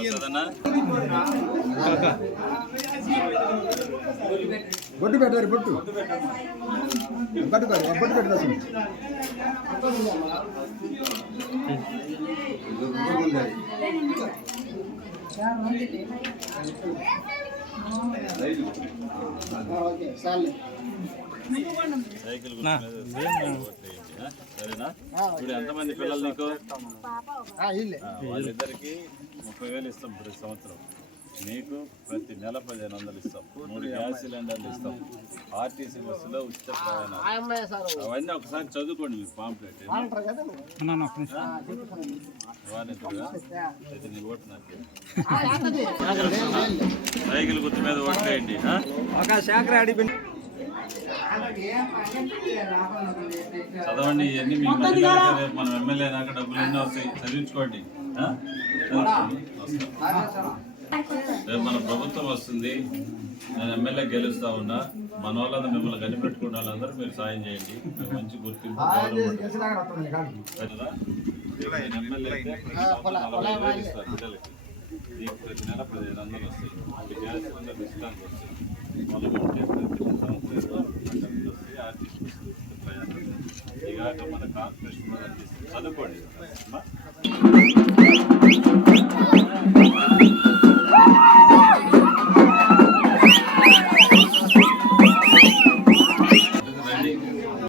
వస్తుందన్నా బొట్టు పెట్టారు బొట్టు బొట్టు బొట్టు పెట్టారు సైకిల్ సరేనా? ఇప్పుడు ఎంతమంది పిల్లలు నీకు? వాళ్ళిద్దరికి 30,000 ఇస్తాం ప్రతి సంవత్సరం. మీకు ప్రతి నెల 1500 ఇస్తాం. 3 గ్యాస్ సిలిండర్లు ఇస్తాం. ఆర్టీసీ బస్సులో ఉచిత ప్రయాణం. అవన్నీ ఒకసారి చదువుకోండి. మీరు పాంప్లెట్ అయితే నీ ఓటు నాకు సైకిల్ గుర్తు మీద ఓటు వేయండి. చదవండి. ఇవన్నీ మీ మధ్య రేపు మనం ఎమ్మెల్యే నాక డబ్బులు ఎన్నో వస్తాయి. చదివించుకోండి. రేపు మన ప్రభుత్వం వస్తుంది. నేను ఎమ్మెల్యే గెలుస్తా ఉన్నా. మన వాళ్ళందరూ మిమ్మల్ని కనిపెట్టుకున్న వాళ్ళందరూ మీరు సాయం చేయండి. మంచి గుర్తింపు ఎమ్మెల్యే అయితే ప్రతి 40,000 ఇస్తారు పిల్లలకి. నీకు ప్రతి నెల 1500 వస్తాయి. గ్యాస్ సిలిండర్ డిస్కౌంట్ వస్తాయి. మనం ఆర్టీసీ ఇక మన కార్పొరేషన్ చదువుకోండి.